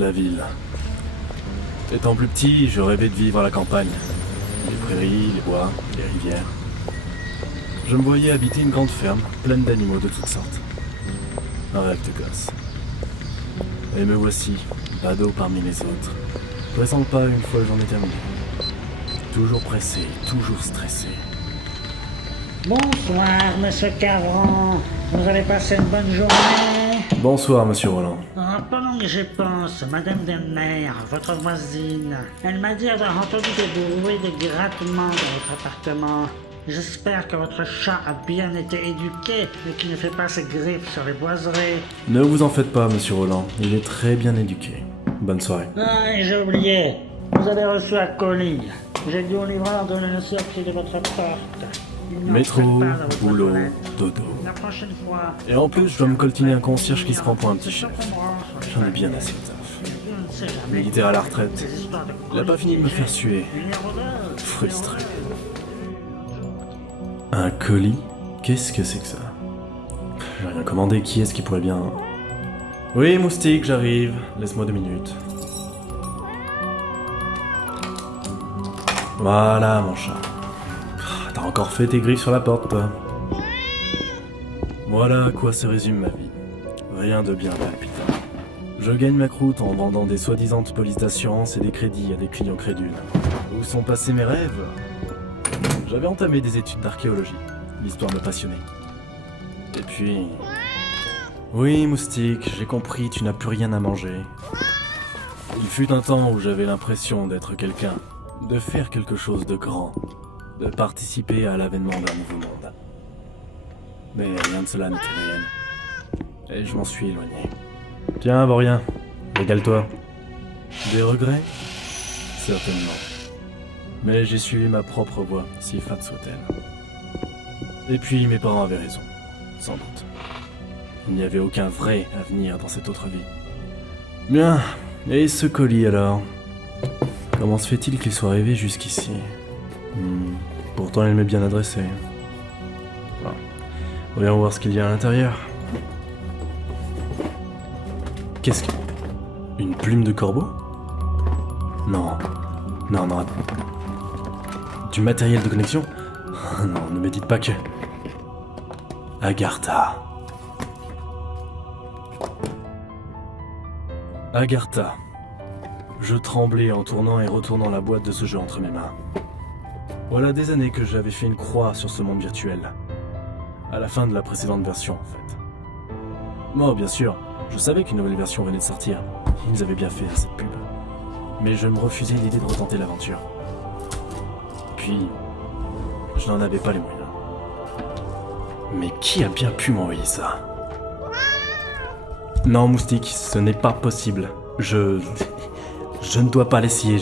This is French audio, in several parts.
La ville. Étant plus petit, je rêvais de vivre à la campagne. Les prairies, les bois, les rivières. Je me voyais habiter une grande ferme, pleine d'animaux de toutes sortes. Un rêve de gosse. Et me voici, badaud parmi les autres, pressant le pas une fois que j'en ai terminé. Toujours pressé, toujours stressé. Bonsoir, monsieur Cavron. Vous avez passé une bonne journée? Bonsoir, monsieur Roland. Pendant que j'y pense, Madame Denner, votre voisine, elle m'a dit avoir entendu des bruits de grattement dans votre appartement. J'espère que votre chat a bien été éduqué et qu'il ne fait pas ses griffes sur les boiseries. Ne vous en faites pas, monsieur Roland. Il est très bien éduqué. Bonne soirée. Ah, et j'ai oublié. Vous avez reçu un colis. J'ai dit au livreur de le laisser à pied de votre porte. Métro, boulot, dodo. La prochaine fois. Et en plus, je dois me coltiner un concierge qui se prend pour un petit chef. J'en ai bien assez de taf. Militaire à la retraite. Il a pas fini de me faire suer. Frustré. Un colis? Qu'est-ce que c'est que ça? J'ai rien commandé, qui est-ce qui pourrait bien... Oui, moustique, j'arrive. Laisse-moi 2 minutes. Voilà, mon chat. T'as encore fait tes griffes sur la porte, toi. Voilà à quoi se résume ma vie. Rien de bien palpitant. Je gagne ma croûte en vendant des soi-disant polices d'assurance et des crédits à des clients crédules. Où sont passés mes rêves? J'avais entamé des études d'archéologie. L'histoire me passionnait. Et puis... Oui, moustique, j'ai compris, tu n'as plus rien à manger. Il fut un temps où j'avais l'impression d'être quelqu'un, de faire quelque chose de grand, de participer à l'avènement d'un nouveau monde. Mais rien de cela n'était réel. Et je m'en suis éloigné. Tiens, Vaurien, régale-toi. Des regrets? Certainement. Mais j'ai suivi ma propre voie, si fade soit-elle. Et puis mes parents avaient raison, sans doute. Il n'y avait aucun vrai avenir dans cette autre vie. Bien, et ce colis alors? Comment se fait-il qu'il soit arrivé jusqu'ici? Pourtant il m'est bien adressé. Bon. Voyons voir ce qu'il y a à l'intérieur. Qu'est-ce que... Une plume de corbeau? Non. Non, non. Du matériel de connexion? Non, ne me dites pas que... Agartha. Agartha. Je tremblais en tournant et retournant la boîte de ce jeu entre mes mains. Voilà des années que j'avais fait une croix sur ce monde virtuel. À la fin de la précédente version, en fait. Moi, bien sûr, je savais qu'une nouvelle version venait de sortir. Ils avaient bien fait cette pub. Mais je me refusais l'idée de retenter l'aventure. Puis, je n'en avais pas les moyens. Mais qui a bien pu m'envoyer ça? Non, moustique, ce n'est pas possible. Je ne dois pas l'essayer.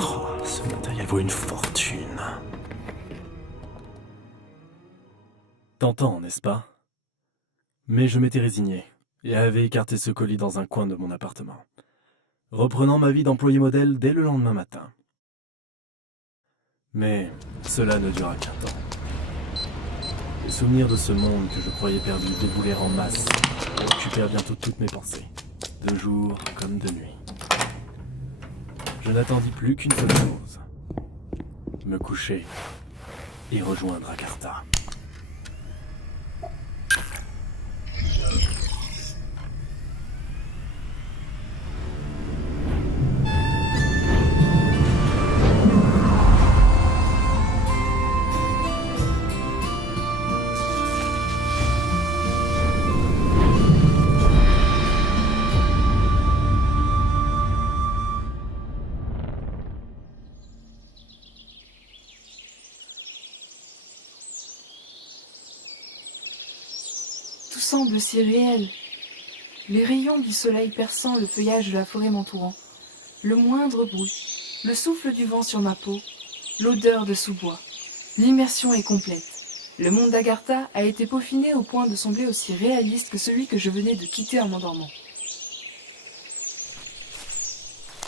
Oh, ce matériel vaut une fortune. Tentant, n'est-ce pas? Mais je m'étais résigné et avais écarté ce colis dans un coin de mon appartement, reprenant ma vie d'employé modèle dès le lendemain matin. Mais cela ne dura qu'un temps. Les souvenirs de ce monde que je croyais perdu déboulèrent en masse et occupèrent bientôt toutes mes pensées, de jour comme de nuit. Je n'attendis plus qu'une seule chose, me coucher et rejoindre Agartha. Tout semble si réel. Les rayons du soleil perçant le feuillage de la forêt m'entourant, le moindre bruit, le souffle du vent sur ma peau, l'odeur de sous-bois. L'immersion est complète. Le monde d'Agartha a été peaufiné au point de sembler aussi réaliste que celui que je venais de quitter en m'endormant.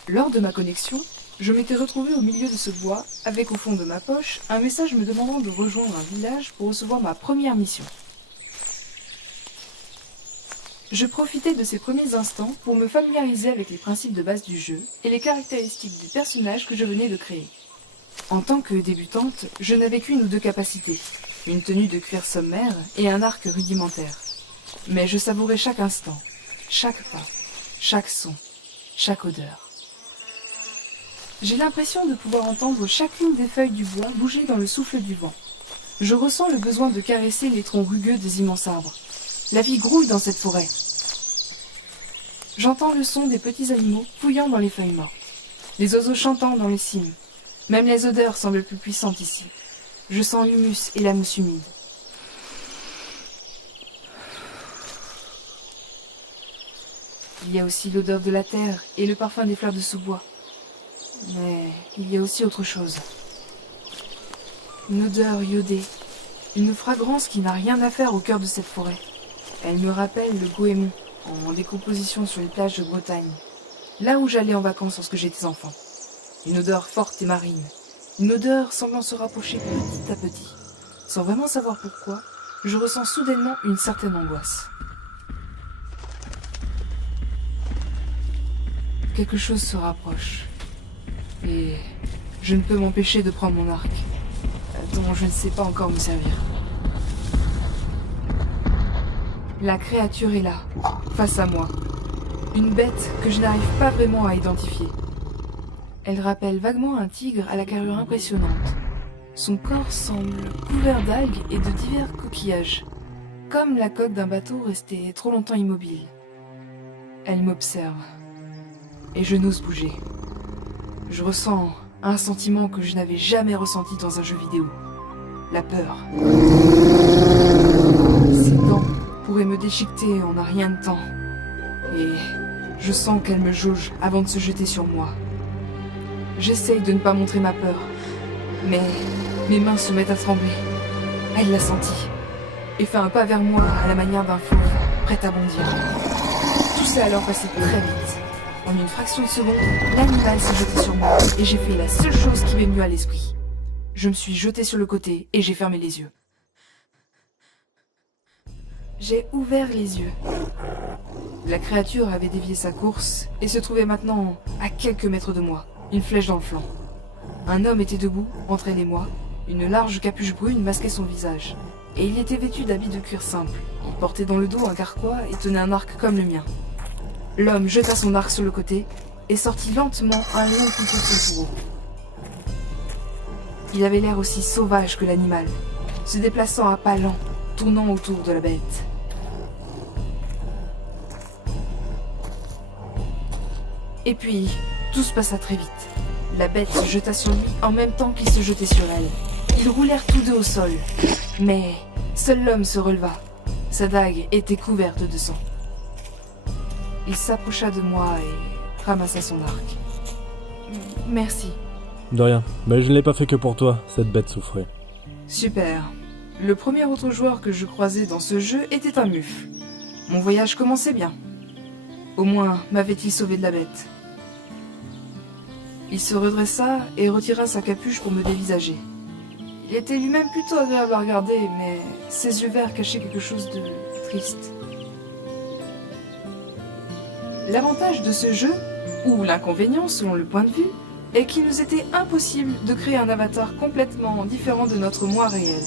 Lors de ma connexion, je m'étais retrouvé au milieu de ce bois, avec au fond de ma poche un message me demandant de rejoindre un village pour recevoir ma première mission. Je profitais de ces premiers instants pour me familiariser avec les principes de base du jeu et les caractéristiques du personnage que je venais de créer. En tant que débutante, je n'avais qu'une ou deux capacités, une tenue de cuir sommaire et un arc rudimentaire. Mais je savourais chaque instant, chaque pas, chaque son, chaque odeur. J'ai l'impression de pouvoir entendre chacune des feuilles du bois bouger dans le souffle du vent. Je ressens le besoin de caresser les troncs rugueux des immenses arbres. La vie grouille dans cette forêt. J'entends le son des petits animaux fouillant dans les feuilles mortes, les oiseaux chantant dans les cimes. Même les odeurs semblent plus puissantes ici. Je sens l'humus et la mousse humide. Il y a aussi l'odeur de la terre et le parfum des fleurs de sous-bois. Mais il y a aussi autre chose. Une odeur iodée, une fragrance qui n'a rien à faire au cœur de cette forêt. Elle me rappelle le goémon, en décomposition sur les plages de Bretagne, là où j'allais en vacances lorsque j'étais enfant. Une odeur forte et marine, une odeur semblant se rapprocher petit à petit. Sans vraiment savoir pourquoi, je ressens soudainement une certaine angoisse. Quelque chose se rapproche, et je ne peux m'empêcher de prendre mon arc, dont je ne sais pas encore me servir. La créature est là, face à moi. Une bête que je n'arrive pas vraiment à identifier. Elle rappelle vaguement un tigre à la carrure impressionnante. Son corps semble couvert d'algues et de divers coquillages, comme la coque d'un bateau resté trop longtemps immobile. Elle m'observe, et je n'ose bouger. Je ressens un sentiment que je n'avais jamais ressenti dans un jeu vidéo. La peur. Ses dents pourraient me déchiqueter en un rien de temps. Et je sens qu'elle me jauge avant de se jeter sur moi. J'essaye de ne pas montrer ma peur, mais mes mains se mettent à trembler. Elle l'a senti, et fait un pas vers moi à la manière d'un fauve, prêt à bondir. Tout s'est alors passé très vite. En une fraction de seconde, l'animal s'est jeté sur moi, et j'ai fait la seule chose qui m'est venue à l'esprit. Je me suis jetée sur le côté, et j'ai fermé les yeux. J'ai ouvert les yeux. La créature avait dévié sa course, et se trouvait maintenant à quelques mètres de moi, une flèche dans le flanc. Un homme était debout, entre elle et moi, une large capuche brune masquait son visage, et il était vêtu d'habits de cuir simple. Il portait dans le dos un carquois et tenait un arc comme le mien. L'homme jeta son arc sur le côté et sortit lentement un long couteau de son fourreau. Il avait l'air aussi sauvage que l'animal, se déplaçant à pas lents, tournant autour de la bête. Et puis, tout se passa très vite. La bête se jeta sur lui en même temps qu'il se jetait sur elle. Ils roulèrent tous deux au sol, mais seul l'homme se releva. Sa dague était couverte de sang. Il s'approcha de moi et ramassa son arc. Merci. De rien, mais je ne l'ai pas fait que pour toi, cette bête souffrait. Super. Le premier autre joueur que je croisais dans ce jeu était un mufle. Mon voyage commençait bien. Au moins m'avait-il sauvé de la bête. Il se redressa et retira sa capuche pour me dévisager. Il était lui-même plutôt agréable à regarder, mais ses yeux verts cachaient quelque chose de triste. L'avantage de ce jeu, ou l'inconvénient selon le point de vue, est qu'il nous était impossible de créer un avatar complètement différent de notre moi réel.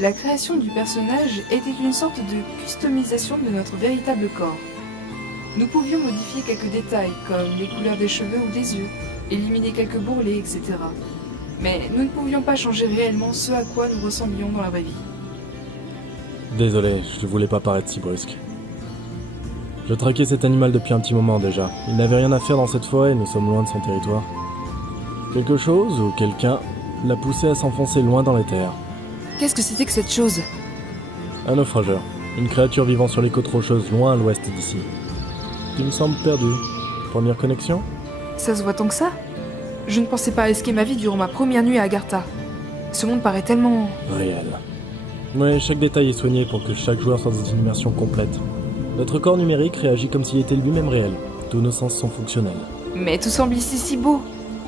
La création du personnage était une sorte de customisation de notre véritable corps. Nous pouvions modifier quelques détails, comme les couleurs des cheveux ou des yeux, éliminer quelques bourrelets, etc. Mais nous ne pouvions pas changer réellement ce à quoi nous ressemblions dans la vraie vie. Désolé, je ne voulais pas paraître si brusque. Je traquais cet animal depuis un petit moment déjà. Il n'avait rien à faire dans cette forêt, nous sommes loin de son territoire. Quelque chose ou quelqu'un l'a poussé à s'enfoncer loin dans les terres. Qu'est-ce que c'était que cette chose? Un naufrageur, une créature vivant sur les côtes rocheuses loin à l'ouest d'ici. Il me semble perdu. Première connexion? Ça se voit tant que ça? Je ne pensais pas risquer ma vie durant ma première nuit à Agartha. Ce monde paraît tellement... réel. Ouais, chaque détail est soigné pour que chaque joueur sorte d'une immersion complète. Notre corps numérique réagit comme s'il était lui-même réel. Tous nos sens sont fonctionnels. Mais tout semble ici si beau.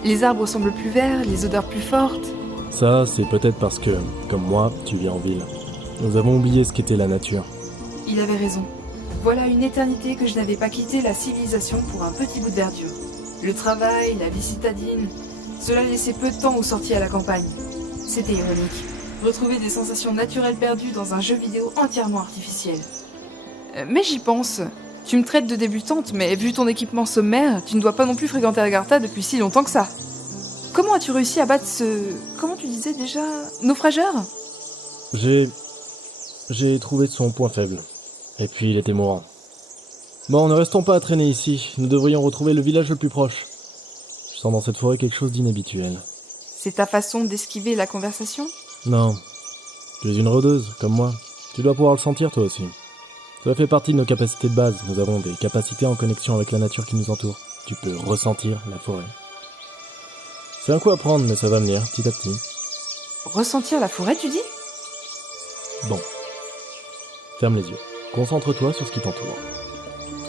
Les arbres semblent plus verts, les odeurs plus fortes. Ça, c'est peut-être parce que, comme moi, tu vis en ville. Nous avons oublié ce qu'était la nature. Il avait raison. Voilà une éternité que je n'avais pas quitté la civilisation pour un petit bout de verdure. Le travail, la vie citadine, cela laissait peu de temps aux sorties à la campagne. C'était ironique. Retrouver des sensations naturelles perdues dans un jeu vidéo entièrement artificiel. Mais j'y pense. Tu me traites de débutante, mais vu ton équipement sommaire, tu ne dois pas non plus fréquenter Agartha depuis si longtemps que ça. Comment as-tu réussi à battre ce... Comment tu disais déjà... naufrageur ? J'ai trouvé son point faible. Et puis il était mourant. Bon, ne restons pas à traîner ici. Nous devrions retrouver le village le plus proche. Je sens dans cette forêt quelque chose d'inhabituel. C'est ta façon d'esquiver la conversation ? Non. Tu es une rôdeuse, comme moi. Tu dois pouvoir le sentir toi aussi. Cela fait partie de nos capacités de base. Nous avons des capacités en connexion avec la nature qui nous entoure. Tu peux ressentir la forêt. C'est un coup à prendre, mais ça va venir, petit à petit. Ressentir la forêt, tu dis ? Bon. Ferme les yeux. Concentre-toi sur ce qui t'entoure.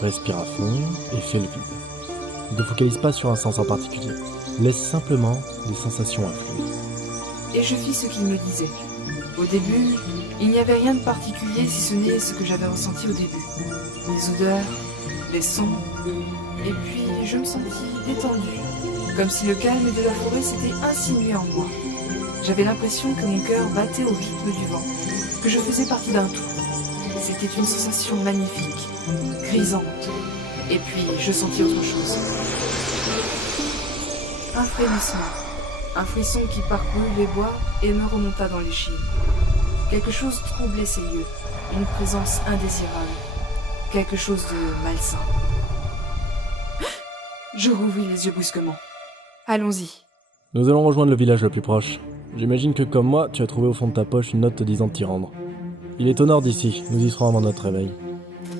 Respire à fond et fais le vide. Ne te focalise pas sur un sens en particulier. Laisse simplement les sensations affluer. Et je fis ce qu'il me disait. Au début, il n'y avait rien de particulier si ce n'est ce que j'avais ressenti au début. Les odeurs, les sons, et puis je me sentis détendue, comme si le calme de la forêt s'était insinué en moi. J'avais l'impression que mon cœur battait au rythme du vent, que je faisais partie d'un tout. C'était une sensation magnifique, grisante, et puis je sentis autre chose. Un frémissement. Un frisson qui parcourut les bois et me remonta dans les chines. Quelque chose troublait ces lieux, une présence indésirable, quelque chose de malsain. Je rouvris les yeux brusquement. Allons-y. Nous allons rejoindre le village le plus proche. J'imagine que comme moi, tu as trouvé au fond de ta poche une note te disant de t'y rendre. Il est au nord d'ici, nous y serons avant notre réveil.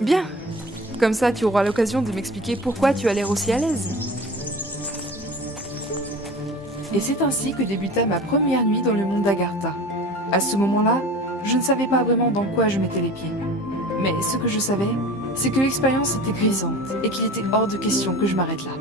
Bien. Comme ça, tu auras l'occasion de m'expliquer pourquoi tu as l'air aussi à l'aise. Et c'est ainsi que débuta ma première nuit dans le monde d'Agartha. À ce moment-là, je ne savais pas vraiment dans quoi je mettais les pieds. Mais ce que je savais, c'est que l'expérience était grisante et qu'il était hors de question que je m'arrête là.